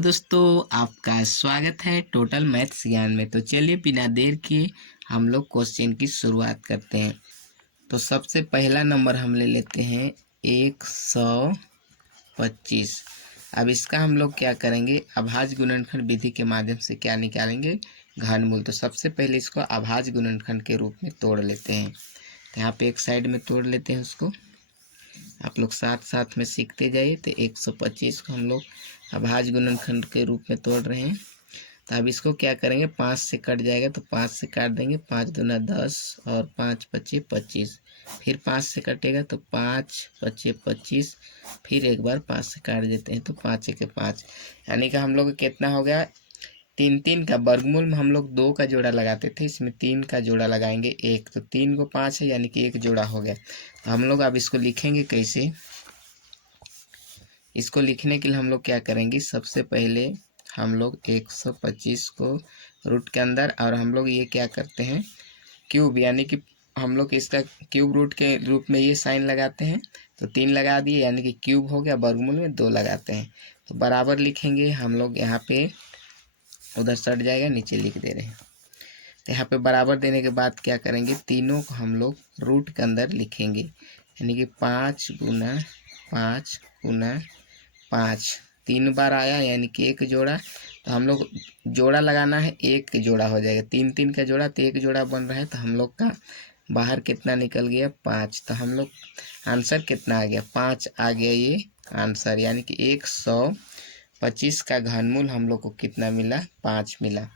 Hello दोस्तों, आपका स्वागत है टोटल मैथ्स ज्ञान में। तो चलिए बिना देर किए हम लोग क्वेश्चन की शुरुआत करते हैं। तो सबसे पहला नंबर हम ले लेते हैं 125। अब इसका हम लोग क्या करेंगे, अभाज्य गुणनखंड विधि के माध्यम से क्या निकालेंगे, घनमूल। तो सबसे पहले इसको अभाज्य गुणनखंड के रूप में तोड़ लेते हैं। तो यहाँ पे एक साइड में तोड़ लेते हैं उसको, आप लोग साथ साथ में सीखते जाइए। तो 125 को हम लोग अभाज्य गुणनखंड के रूप में तोड़ रहे हैं। तो अब इसको क्या करेंगे, 5 से कट जाएगा तो 5 से काट देंगे, 5 दूना 10 और 5 पच्चीस 25। फिर 5 से कटेगा तो 5 पच्चीस 25। फिर एक बार 5 से काट देते हैं तो 5 के 5, यानी कि हम लोग कितना हो गया, 3 का वर्गमूल में हम लोग 2 का जोड़ा लगाते थे, इसमें 3 का जोड़ा लगाएंगे 1, तो 3 को 5 है यानी कि 1 जोड़ा हो गया। तो हम लोग अब इसको लिखेंगे कैसे, इसको लिखने के लिए हम लोग क्या करेंगे, सबसे पहले हम लोग 125 को रूट के अंदर, और हम लोग ये क्या करते हैं क्यूब, यानी कि हम लोग इसका क्यूब रूट के रूप में ये साइन लगाते हैं। तो 3 लगा दिए यानी कि क्यूब हो गया, वर्गमूल में 2 लगाते हैं। तो बराबर लिखेंगे हम लोग, यहाँ पे उधर सट जाएगा, नीचे लिख दे रहे हैं। तो यहाँ पे बराबर देने के बाद क्या करेंगे, तीनों को हम लोग रूट के अंदर लिखेंगे, यानी कि 5 गुना 5 गुना 5, 3 बार आया यानी कि 1 जोड़ा। तो हम लोग जोड़ा लगाना है, 1 जोड़ा हो जाएगा, 3 का जोड़ा, तो 1 जोड़ा बन रहा है। तो हम लोग का बाहर कितना निकल गया, 5। तो हम लोग आंसर कितना आ गया, 5 आ गया ये आंसर, यानी कि 125 का घनमूल हम लोग को कितना मिला, 5 मिला।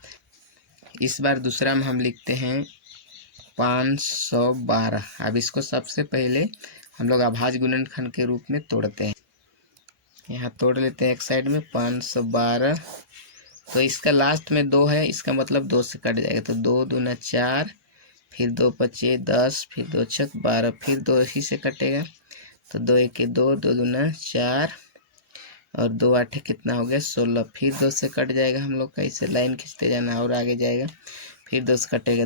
इस बार दूसरा में हम लिखते हैं 512। अब इसको सबसे पहले हम लोग अभाज्य गुणनखंड के रूप में तोड़ते हैं। यहाँ तोड़ लेते हैं एक साइड में 512। तो इसका लास्ट में 2 है, इसका मतलब 2 से कट जाएगा, तो 2 दूना 4, फिर 2 पचे 10, फिर 2 छक 12, फिर 2 ही से कटेगा। तो 2 1 2, 2 दूना 4 और 2 8 कितना हो गया 16, फिर 2 से कट जाएगा हम लोग का, इसे लाइन खींचते जाना और आगे जाएगा। फिर 2 से कटेगा,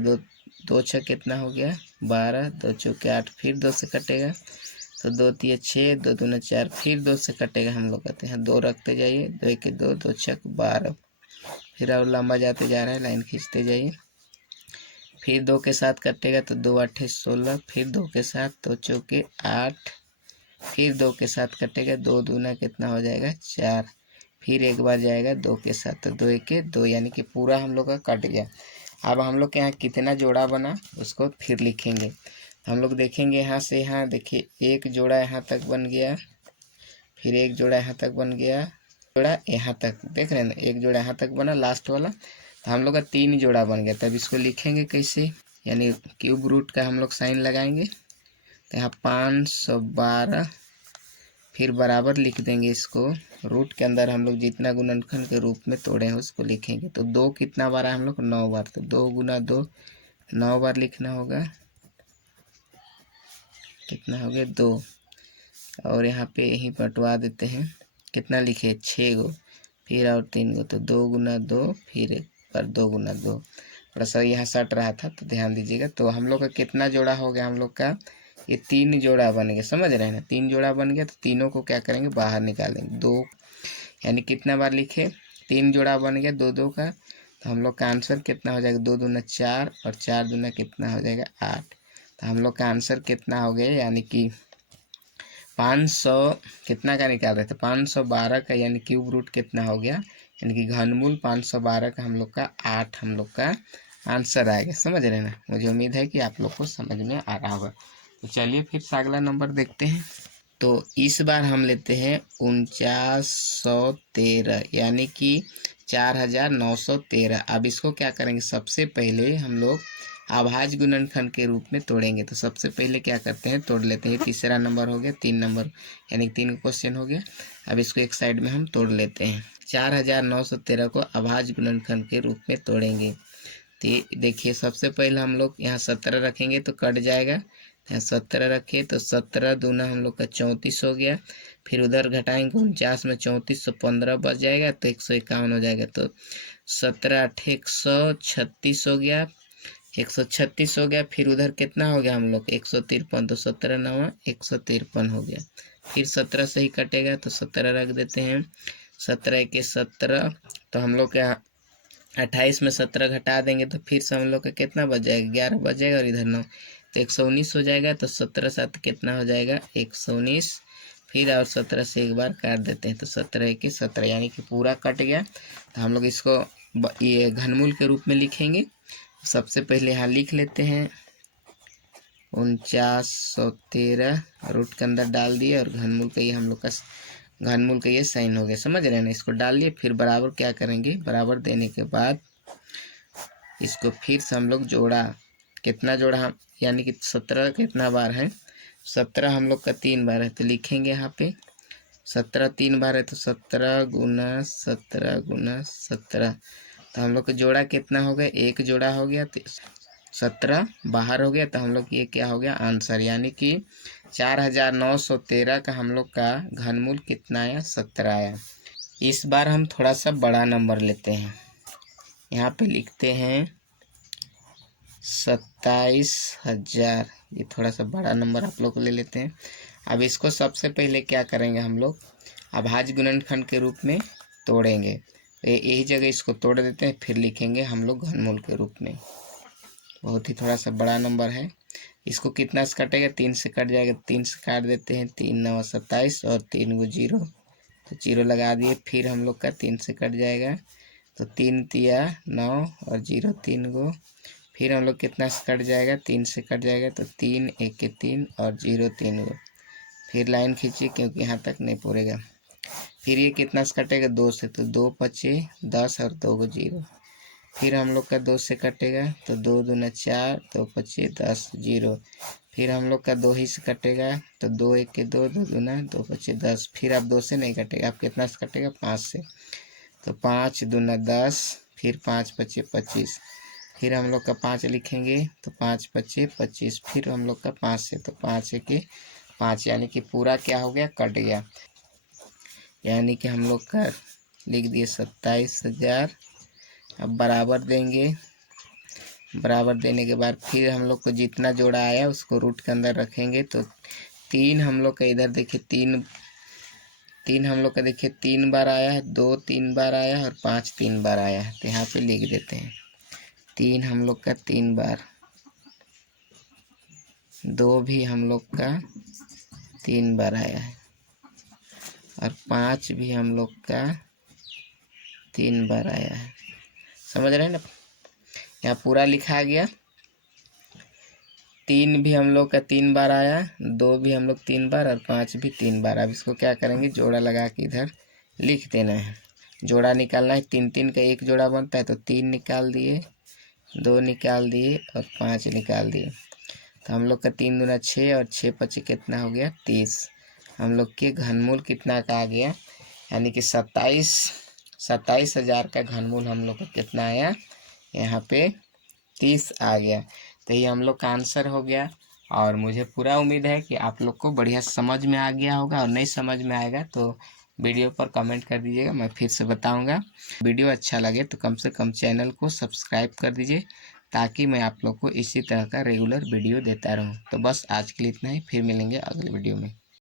2 छः कितना हो गया 12, 2 चौके 8, फिर 2 से कटेगा तो 2 3 6, 2 दूना 4, फिर 2 से कटेगा हम लोग कहते हैं 2 रखते जाइए, 2 1 2, 2 छक 12, फिर और लंबा जाते जा रहा है, लाइन खींचते जाइए। फिर 2 के साथ कटेगा तो 2 8 16, फिर 2 के साथ 2 चौके 8, फिर 2 के साथ कटेगा, 2 दूना कितना हो जाएगा 4, फिर एक बार जाएगा 2 के साथ, तो 2 1 2, यानी कि पूरा हम लोग का कट गया। अब हम लोग के यहाँ कितना जोड़ा बना उसको फिर लिखेंगे। हम लोग देखेंगे यहाँ से, यहाँ देखिए 1 जोड़ा यहाँ तक बन गया, फिर 1 जोड़ा यहाँ तक बन गया, जोड़ा यहाँ तक, देख रहे हैं ना, 1 जोड़ा यहाँ तक बना लास्ट वाला। तो हम लोग का 3 जोड़ा बन गया। तब इसको लिखेंगे कैसे, यानी क्यूब रूट का हम लोग साइन लगाएंगे। तो यहाँ 512, फिर बराबर लिख देंगे इसको, रूट के अंदर हम लोग जितना गुणनखंड के रूप में तोड़े हैं उसको लिखेंगे। तो 2 कितना बार है हम लोग, 9 बार, तो 2 गुना 2 9 बार लिखना होगा, कितना हो गया 2, और यहाँ पे यहीं बंटवा देते हैं, कितना लिखे 6 गो, फिर और 3 गो, तो 2 गुना 2, फिर एक बार 2 गुना 2, थोड़ा सा यहाँ सट रहा था तो ध्यान दीजिएगा। तो हम लोग का कितना जोड़ा हो गया, हम लोग का ये 3 जोड़ा बन गया, समझ रहे हैं ना, 3 जोड़ा बन गया। तो तीनों को क्या करेंगे, बाहर निकालेंगे, 2, यानी कितना बार लिखे, 3 जोड़ा बन गया 2 2 का। तो हम लोग का आंसर कितना हो जाएगा, 2 दूना 4 और 4 दूना कितना हो जाएगा 8। तो हम लोग का आंसर कितना हो गया, यानी कि 500 कितना का निकाल रहे थे, 512 का, यानी क्यूब रूट कितना हो गया, यानी कि घनमूल 512 का हम लोग का 8 हम लोग का आंसर आएगा। समझ रहे हैं ना, मुझे उम्मीद है कि आप लोग को समझ में आ रहा होगा। तो चलिए फिर से अगला नंबर देखते हैं। तो इस बार हम लेते हैं 4913, यानी कि 4913। अब इसको क्या करेंगे, सबसे पहले हम लोग अभाज्य गुणनखंड के रूप में तोड़ेंगे। तो सबसे पहले क्या करते हैं, तोड़ लेते हैं। तीसरा नंबर हो गया, 3 नंबर, यानी 3 क्वेश्चन हो गया। अब इसको एक साइड में हम तोड़ लेते हैं। 4913 को अभाज्य गुणनखंड के रूप में तोड़ेंगे। तो देखिए सबसे पहले हम लोग यहाँ 17 रखेंगे तो कट जाएगा, यहाँ 17 रखे तो 17 दूना हम लोग का 34 हो गया। फिर उधर घटाएंगे 49 में 34 तो 15 बच जाएगा, तो 151 हो जाएगा। तो 17 8 136 हो गया, 136 हो गया। फिर उधर कितना हो गया हम लोग 153, तो 17 9 153 हो गया। फिर 17 से ही कटेगा तो 17 रख देते हैं, 17 के 17, तो हम लोग के 28 में 17 घटा देंगे तो फिर से हम लोग का कितना बच जाएगा, 11 बच जाएगा और इधर 9, तो 119 हो जाएगा। तो 17 7 कितना हो जाएगा, 119। फिर और 17 से एक बार काट देते हैं तो 17 के 17 यानी कि पूरा कट गया। तो हम लोग इसको ये घनमूल के रूप में लिखेंगे। सबसे पहले यहाँ लिख लेते हैं 4913, रूट के अंदर डाल दिए और घनमूल का ये हम लोग का घनमूल का ये साइन हो गया, समझ रहे हैं ना। इसको डाल लिए, फिर बराबर क्या करेंगे, बराबर देने के बाद इसको फिर से हम लोग जोड़ा, कितना जोड़ा हम, यानी कि 17 कितना बार है, 17 हम लोग का 3 बार है, तो लिखेंगे यहाँ पे 17 3 बार है तो 17 गुना 17 गुना 17। तो हम लोग का जोड़ा कितना हो गया, एक जोड़ा हो गया, तो 17 बाहर हो गया। तो हम लोग ये क्या हो गया आंसर, यानी कि 4913 का हम लोग का घनमूल कितना आया, 17 आया। इस बार हम थोड़ा सा बड़ा नंबर लेते हैं, यहाँ पे लिखते हैं 27,000। ये थोड़ा सा बड़ा नंबर आप लोग ले लेते हैं। अब इसको सबसे पहले क्या करेंगे, हम लोग अभाज्य गुणनखंड के रूप में तोड़ेंगे। यही जगह इसको तोड़ देते हैं, फिर लिखेंगे हम लोग घनमूल के रूप में। बहुत ही थोड़ा सा बड़ा नंबर है। इसको कितना से कटेगा, 3 से कट जाएगा, 3 से काट देते हैं, 3 9 27 और 3 को 0, तो 0 लगा दिए। फिर हम लोग का 3 से कट जाएगा, तो 3 तिया 9 और 0 3 को, फिर हम लोग कितना से कट जाएगा, 3 से कट जाएगा, तो 3 1 के 3 और 0 3 को। फिर लाइन खींचिए क्योंकि यहाँ तक नहीं पूरेगा। फिर ये कितना से कटेगा, 2 से, तो 2 5 10 और 2 को 0। फिर हम लोग का 2 से कटेगा, तो 2 दूना 4, 2 5 10 0। फिर हम लोग का 2 ही से कटेगा, तो 2 1 के 2, 2 दूना 2 5 10। फिर आप 2 से नहीं कटेगा, आप कितना से कटेगा, 5 से, तो 5 दूना 10, फिर 5 5 25। फिर हम लोग का 5 लिखेंगे, तो 5 5 25। फिर हम लोग का 5 से, तो 5 1 5, यानी कि पूरा क्या हो गया, कट गया। यानी कि हम लोग का लिख दिए 27,000। अब बराबर देंगे, बराबर देने के बाद फिर हम लोग को जितना जोड़ा आया उसको रूट के अंदर रखेंगे। तो 3 हम लोग का इधर देखिए, 3 हम लोग का देखिए 3 बार आया है, 2 3 बार आया है और 5 3 बार आया है। तो यहाँ पे लिख देते हैं 3 हम लोग का 3 बार, 2 भी हम लोग का 3 बार आया है और 5 भी हम लोग का 3 बार आया है। समझ रहे हैं ना, यहाँ पूरा लिखा गया। 3 भी हम लोग का 3 बार आया, 2 भी हम लोग 3 बार और 5 भी 3 बार। अब इसको क्या करेंगे, जोड़ा लगा के इधर लिख देना है। जोड़ा निकालना है, 3 3 का एक जोड़ा बनता है, तो 3 निकाल दिए, 2 निकाल दिए और 5 निकाल दिए। तो हम लोग का 3 दूना 6 और 6 5 कितना हो गया, 30। हम लोग के घनमूल कितना का आ गया, यानी कि 27,000 का घनमूल हम लोग का कितना आया, यहाँ पे 30 आ गया। तो ये हम लोग का आंसर हो गया। और मुझे पूरा उम्मीद है कि आप लोग को बढ़िया समझ में आ गया होगा, और नहीं समझ में आएगा तो वीडियो पर कमेंट कर दीजिएगा, मैं फिर से बताऊंगा। वीडियो अच्छा लगे तो कम से कम चैनल को सब्सक्राइब कर दीजिए, ताकि मैं आप लोग को इसी तरह का रेगुलर वीडियो देता रहूं। तो बस आज के लिए इतना ही, फिर मिलेंगे अगले वीडियो में।